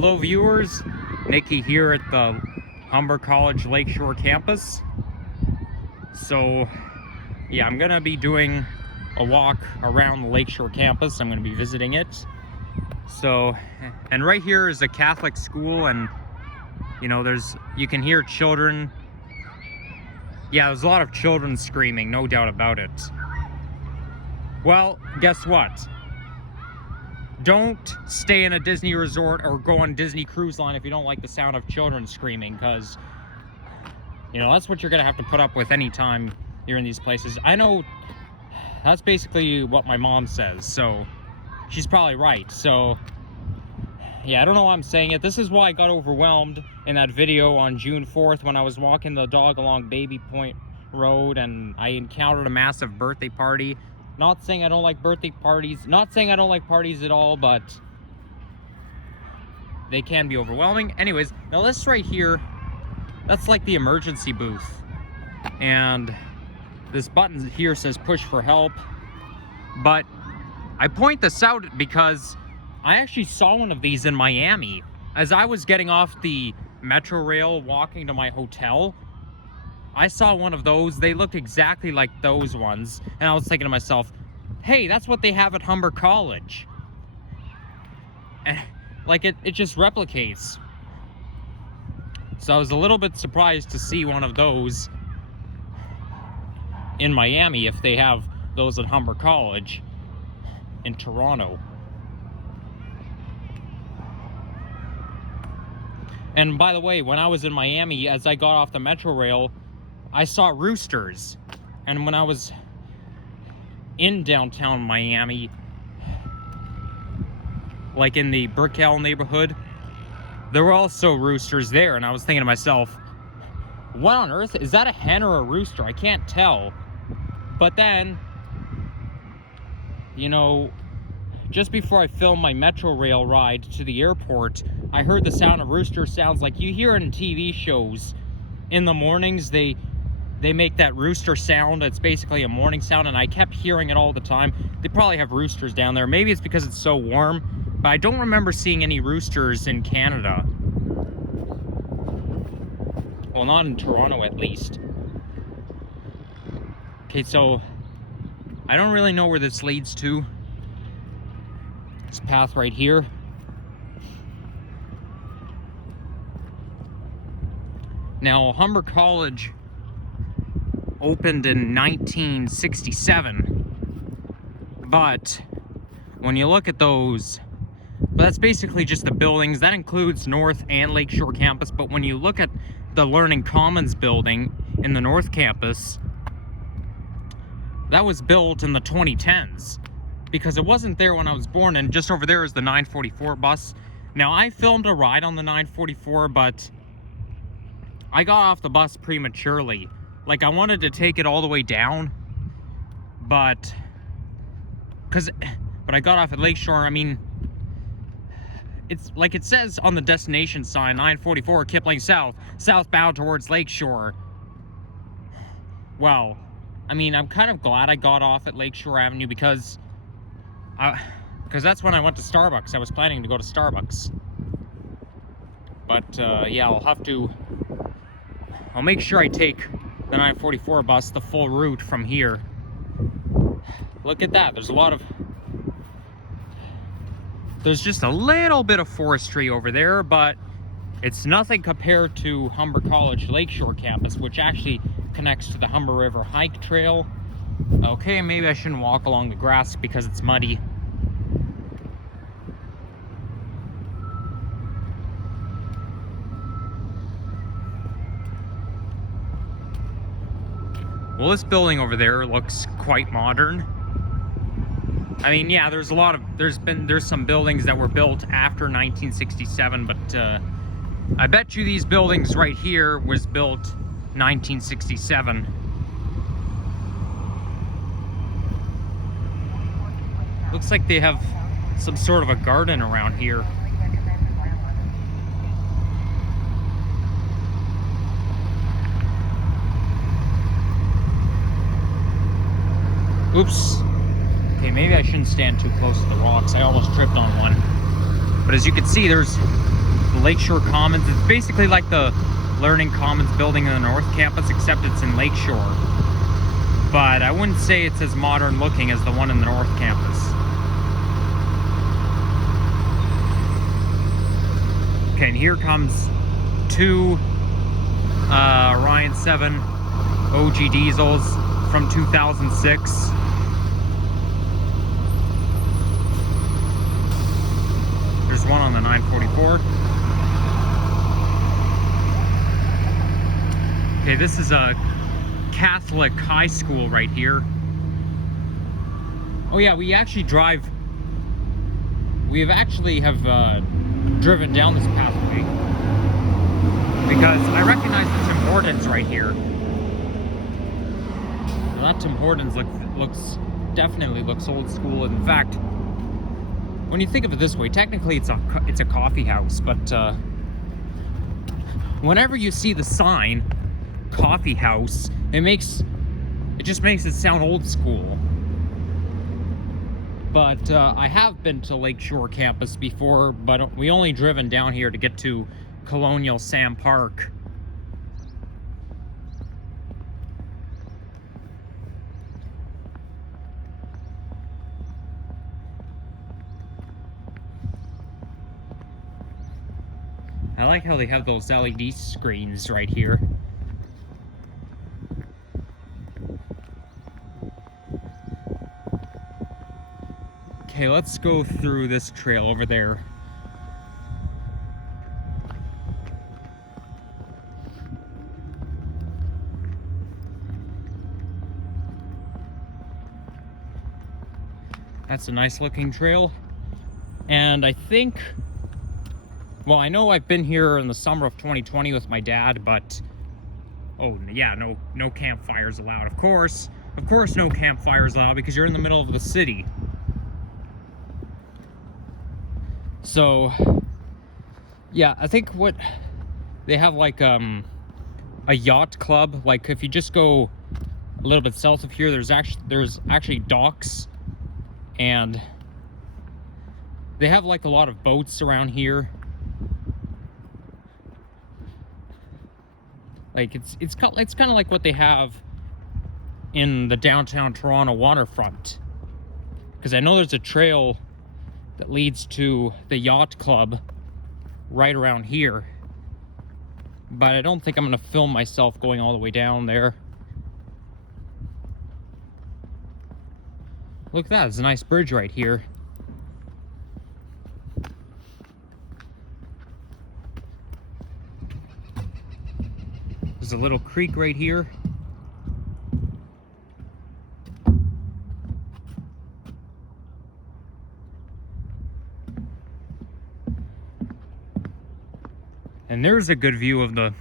Hello viewers, Nikki here at the Humber College Lakeshore campus. So yeah, I'm gonna be doing a walk around the Lakeshore campus. I'm gonna be visiting it. So, and right here is a Catholic school, and you know, you can hear children. Yeah, there's a lot of children screaming, no doubt about it. Well, guess what? Don't stay in a Disney resort or go on Disney Cruise Line if you don't like the sound of children screaming, because, you know, that's what you're going to have to put up with anytime you're in these places. I know that's basically what my mom says, so she's probably right. So, yeah, I don't know why I'm saying it. This is why I got overwhelmed in that video on June 4th when I was walking the dog along Baby Point Road and I encountered a massive birthday party. Not saying I don't like birthday parties, not saying I don't like parties at all, but they can be overwhelming. Anyways, now this right here, that's like the emergency booth. And this button here says push for help. But I point this out because I actually saw one of these in Miami. As I was getting off the metro rail walking to my hotel, I saw one of those. They looked exactly like those ones. And I was thinking to myself, hey, that's what they have at Humber College. And, like, it just replicates. So I was a little bit surprised to see one of those in Miami if they have those at Humber College in Toronto. And by the way, when I was in Miami, as I got off the metro rail, I saw roosters. And when I was in downtown Miami, like in the Brickell neighborhood, there were also roosters there. And I was thinking to myself, what on earth? Is that a hen or a rooster? I can't tell. But then, you know, just before I filmed my metro rail ride to the airport, I heard the sound of rooster sounds like you hear in TV shows. In the mornings, they make that rooster sound. It's basically a morning sound, and I kept hearing it all the time. They probably have roosters down there. Maybe it's because it's so warm, but I don't remember seeing any roosters in Canada. Well, not in Toronto, at least. Okay, so I don't really know where this leads to. This path right here. Now, Humber College opened in 1967, but when you look at those, that's basically just the buildings. That includes North and Lakeshore campus, but when you look at the Learning Commons building in the North campus, that was built in the 2010s, because it wasn't there when I was born. And just over there is the 944 bus. Now, I filmed a ride on the 944, but I got off the bus prematurely. Like, I wanted to take it all the way down, but I got off at Lakeshore. I mean, it's like it says on the destination sign, 944 Kipling South, southbound towards Lakeshore. Well, I mean, I'm kind of glad I got off at Lakeshore Avenue because that's when I went to Starbucks. I was planning to go to Starbucks. But, yeah, I'll make sure I take the 944 bus the full route from here. Look at that. There's just a little bit of forestry over there, but it's nothing compared to Humber College Lakeshore campus, which actually connects to the Humber River Hike Trail. Okay, maybe I shouldn't walk along the grass because it's muddy. Well, this building over there looks quite modern. I mean, yeah, there's some buildings that were built after 1967, but I bet you these buildings right here was built 1967. Looks like they have some sort of a garden around here. Oops. Okay, maybe I shouldn't stand too close to the rocks. I almost tripped on one. But as you can see, there's the Lakeshore Commons. It's basically like the Learning Commons building in the North Campus, except it's in Lakeshore. But I wouldn't say it's as modern looking as the one in the North Campus. Okay, and here comes two Orion 7 OG diesels from 2006. There's one on the 944. Okay, this is a Catholic high school right here. Oh yeah, we actually have driven down this pathway because I recognize the Tim Hortons right here. Now, that Tim Hortons definitely looks old school. In fact, when you think of it this way, technically it's a coffee house, but whenever you see the sign coffee house, it just makes it sound old school. But I have been to Lakeshore campus before, but we only driven down here to get to Colonial Sam Park. I like how they have those LED screens right here. Okay, let's go through this trail over there. That's a nice looking trail. And I think, well, I know I've been here in the summer of 2020 with my dad, but oh yeah, no campfires allowed. Of course no campfires allowed because you're in the middle of the city. So yeah, I think what they have, like a yacht club. Like if you just go a little bit south of here, there's actually docks, and they have like a lot of boats around here. Like it's kind of like what they have in the downtown Toronto waterfront, because I know there's a trail that leads to the yacht club right around here, but I don't think I'm gonna film myself going all the way down there. Look at that, there's a nice bridge right here. There's a little creek right here. And there's a good view of the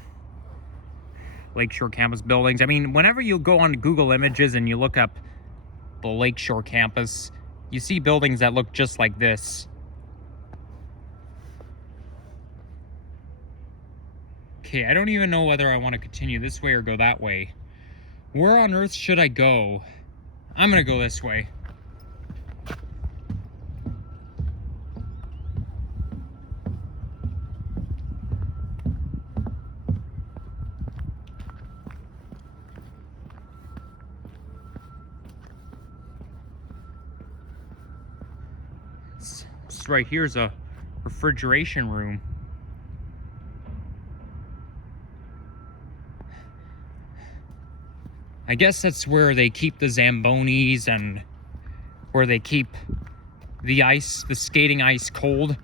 Lakeshore campus buildings. I mean, whenever you go on Google Images and you look up the Lakeshore campus, you see buildings that look just like this. Okay, I don't even know whether I want to continue this way or go that way. Where on earth should I go? I'm gonna go this way. Right here's a refrigeration room. I guess that's where they keep the Zambonis and where they keep the ice, the skating ice, cold.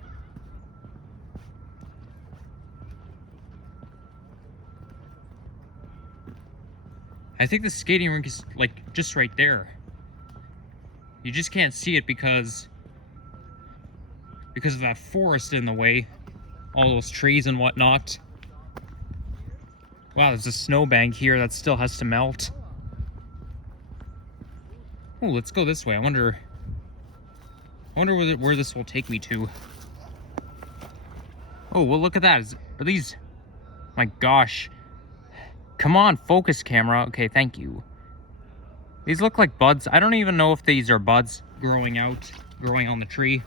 I think the skating rink is like just right there. You just can't see it because of that forest in the way, all those trees and whatnot. Wow, there's a snowbank here that still has to melt. Oh, let's go this way. I wonder where this will take me to. Oh, well, look at that. Are these... My gosh. Come on, focus camera. Okay, thank you. These look like buds. I don't even know if these are buds growing on the tree.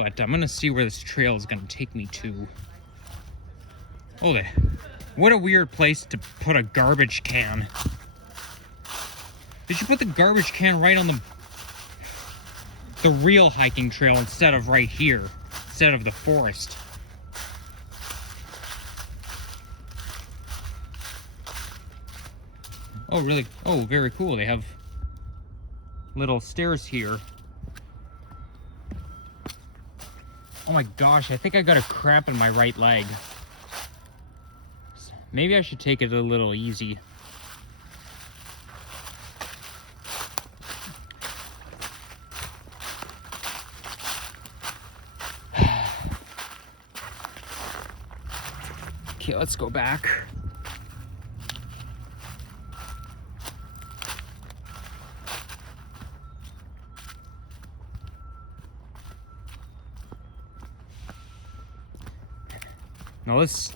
but I'm gonna see where this trail is gonna take me to. Oh, what a weird place to put a garbage can. Did you put the garbage can right on the real hiking trail instead of right here, instead of the forest? Oh, really? Oh, very cool. They have little stairs here. Oh my gosh, I think I got a cramp in my right leg. Maybe I should take it a little easy. Okay, let's go back. Now this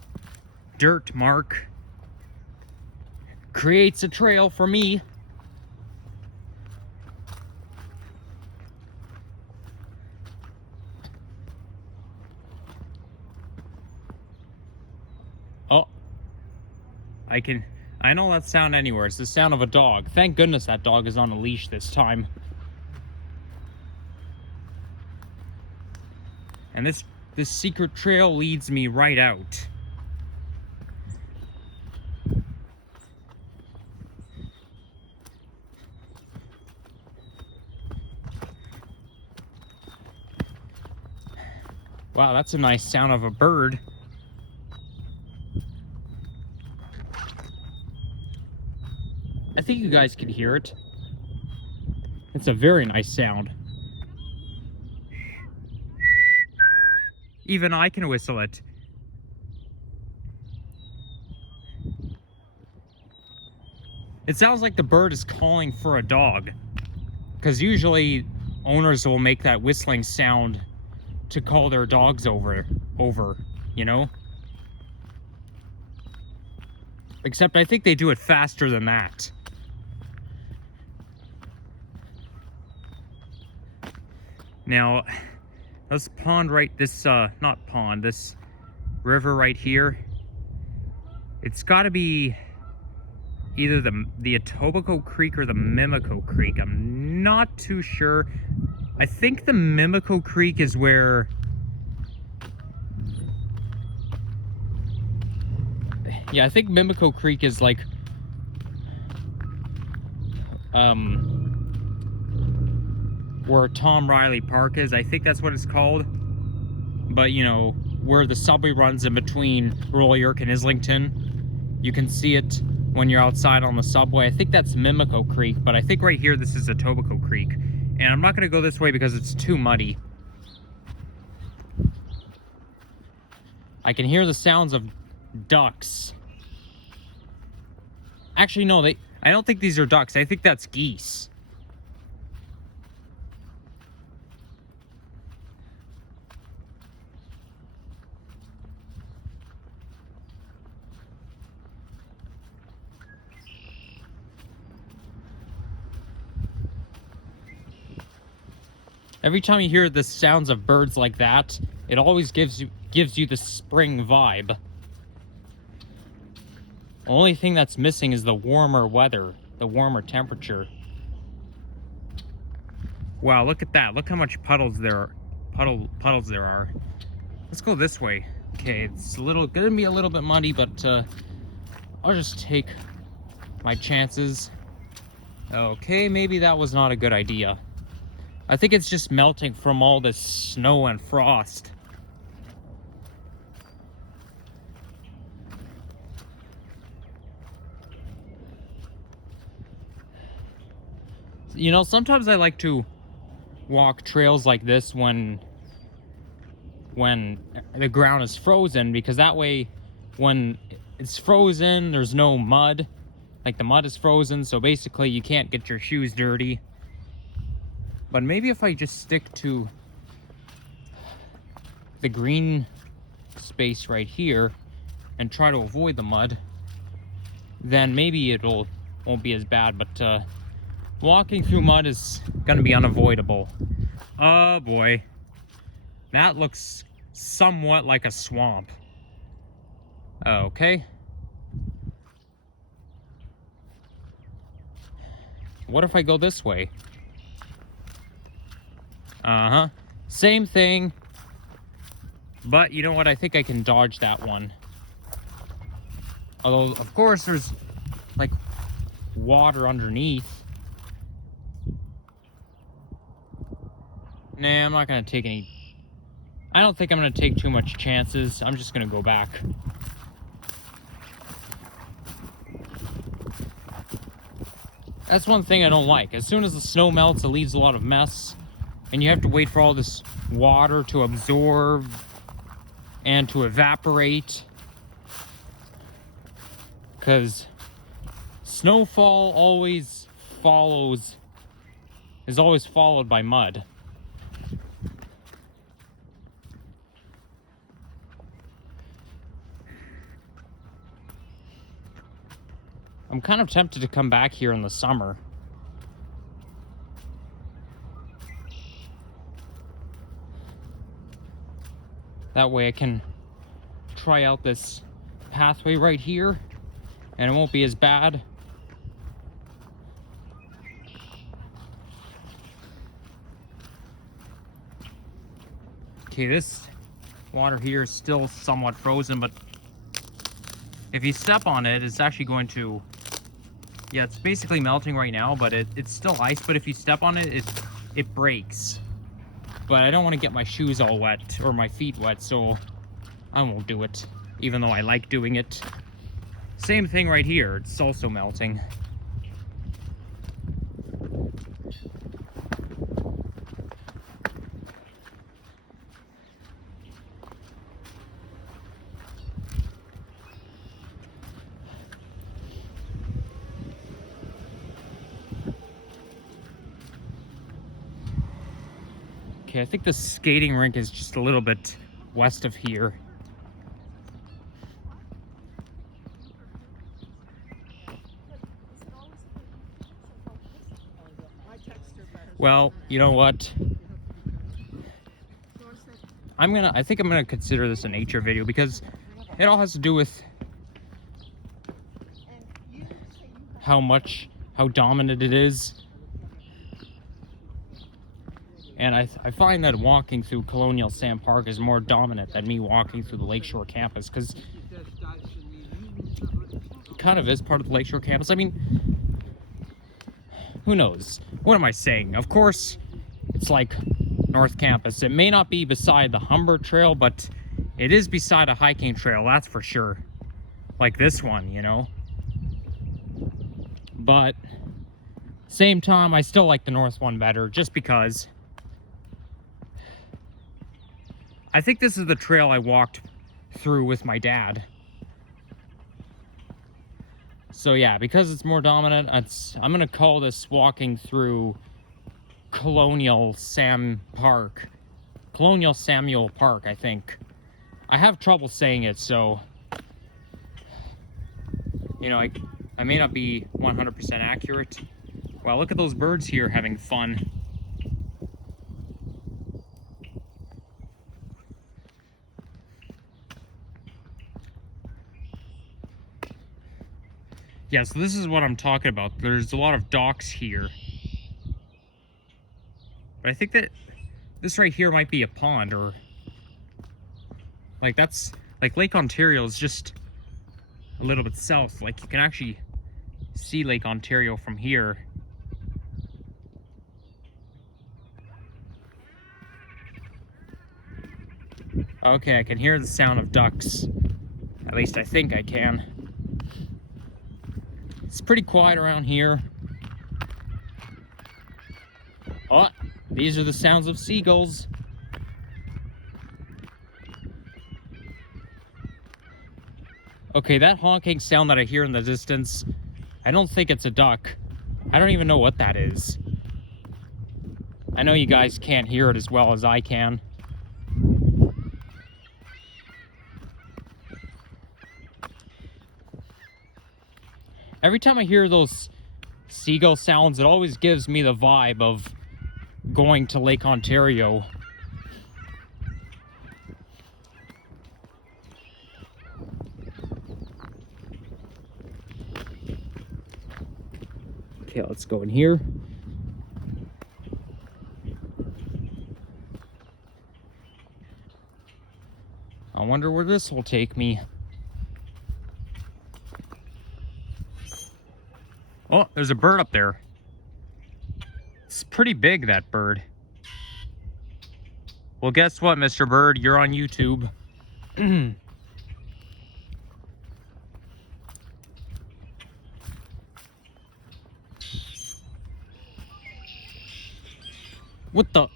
dirt mark creates a trail for me. Oh, I know that sound anywhere. It's the sound of a dog. Thank goodness that dog is on a leash this time. And this secret trail leads me right out. Wow, that's a nice sound of a bird. I think you guys can hear it. It's a very nice sound. Even I can whistle it. It sounds like the bird is calling for a dog. Because usually owners will make that whistling sound to call their dogs over, you know? Except I think they do it faster than that. Now, this pond this river right here, it's gotta be either the Etobicoke Creek or the Mimico Creek. I'm not too sure. I think the Mimico Creek is where... Yeah, I think Mimico Creek is like... where Tom Riley Park is. I think that's what it's called. But, you know, where the subway runs in between Royal York and Islington. You can see it when you're outside on the subway. I think that's Mimico Creek, but I think right here this is Etobicoke Creek. And I'm not going to go this way because it's too muddy. I can hear the sounds of ducks. Actually, no, I don't think these are ducks. I think that's geese. Every time you hear the sounds of birds like that, it always gives you the spring vibe. The only thing that's missing is the warmer weather, the warmer temperature. Wow, look at that. Look how much puddles there are. Let's go this way. Okay, it's gonna be a little bit muddy, but I'll just take my chances. Okay, maybe that was not a good idea. I think it's just melting from all this snow and frost. You know, sometimes I like to walk trails like this when the ground is frozen, because that way when it's frozen there's no mud. Like, the mud is frozen, so basically you can't get your shoes dirty. But maybe if I just stick to the green space right here and try to avoid the mud, then maybe won't be as bad. But walking through mud is gonna be unavoidable. Oh boy. That looks somewhat like a swamp. Okay. What if I go this way? Uh-huh. Same thing. But you know what? I think I can dodge that one. Although, of course, there's like water underneath. Nah, I'm not gonna take any. I don't think I'm gonna take too much chances. I'm just gonna go back. That's one thing I don't like. As soon as the snow melts, it leaves a lot of mess. And you have to wait for all this water to absorb and to evaporate. Because snowfall always is always followed by mud. I'm kind of tempted to come back here in the summer. That way I can try out this pathway right here, and it won't be as bad. Okay, this water here is still somewhat frozen, but if you step on it, it's actually going to... Yeah, it's basically melting right now, but it's still ice, but if you step on it, it breaks. But I don't want to get my shoes all wet, or my feet wet, so I won't do it, even though I like doing it. Same thing right here, it's also melting. Okay, I think the skating rink is just a little bit west of here. Well, you know what? I think I'm gonna consider this a nature video because it all has to do with how dominant it is. And I find that walking through Colonial Sand Park is more dominant than me walking through the Lakeshore campus, because it kind of is part of the Lakeshore campus. I mean, who knows? What am I saying? Of course, it's like North Campus. It may not be beside the Humber Trail, but it is beside a hiking trail, that's for sure. Like this one, you know? But, same time, I still like the North one better, just because... I think this is the trail I walked through with my dad. So yeah, because it's more dominant, I'm gonna call this walking through Colonial Samuel Park, I think. I have trouble saying it, so you know, I may not be 100% accurate. Well, look at those birds here having fun. Yeah, so this is what I'm talking about. There's a lot of docks here. But I think that this right here might be a pond, or... Like, that's... Like, Lake Ontario is just a little bit south. Like, you can actually see Lake Ontario from here. Okay, I can hear the sound of ducks. At least I think I can. It's pretty quiet around here. Oh, these are the sounds of seagulls. Okay, that honking sound that I hear in the distance, I don't think it's a duck. I don't even know what that is. I know you guys can't hear it as well as I can. Every time I hear those seagull sounds, it always gives me the vibe of going to Lake Ontario. Okay, let's go in here. I wonder where this will take me. Oh, there's a bird up there. It's pretty big, that bird. Well, guess what, Mr. Bird? You're on YouTube. What the?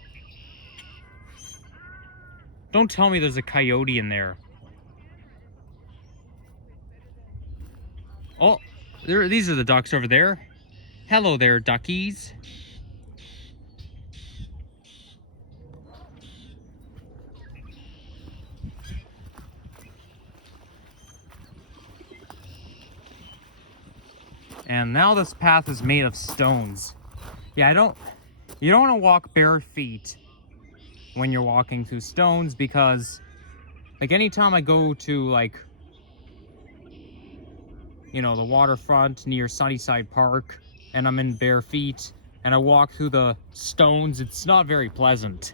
Don't tell me there's a coyote in there. Oh, these are the ducks over there. Hello there, duckies. And now this path is made of stones. Yeah, you don't want to walk bare feet when you're walking through stones, because like anytime I go to, like, you know, the waterfront near Sunnyside Park and I'm in bare feet and I walk through the stones, it's not very pleasant.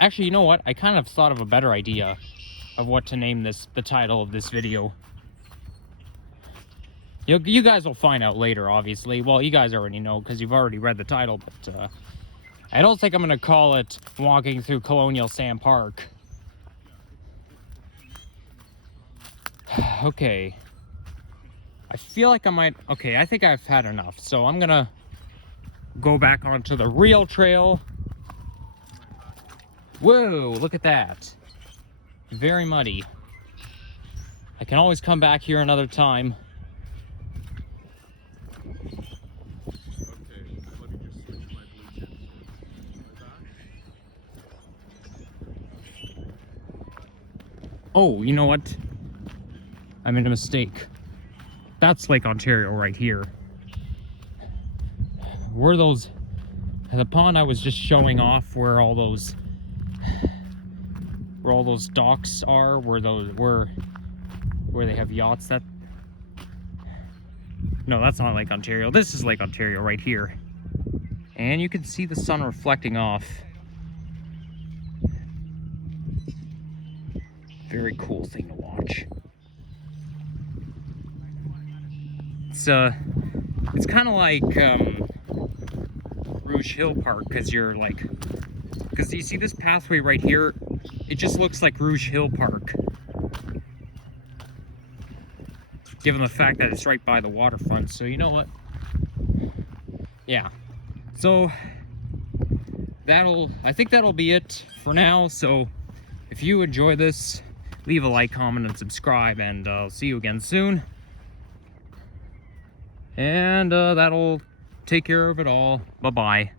Actually, you know what? I kind of thought of a better idea of what to name the title of this video. You guys will find out later, obviously. Well, you guys already know because you've already read the title, but I don't think I'm going to call it Walking Through Colonial Sand Park. Okay. I feel like I might... Okay, I think I've had enough, so I'm going to go back onto the real trail. Whoa, look at that. Very muddy. I can always come back here another time. Oh, you know what? I made a mistake. That's Lake Ontario right here. Where those... The pond I was just showing off where all those docks are, where they have yachts. That... No, that's not Lake Ontario. This is Lake Ontario right here. And you can see the sun reflecting off. Very cool thing to watch. It's kind of like Rouge Hill Park, because you see this pathway right here, it just looks like Rouge Hill Park, given the fact that it's right by the waterfront. So you know what? Yeah. So I think that'll be it for now. So if you enjoy this, leave a like, comment, and subscribe, and I'll see you again soon. And that'll take care of it all. Bye-bye.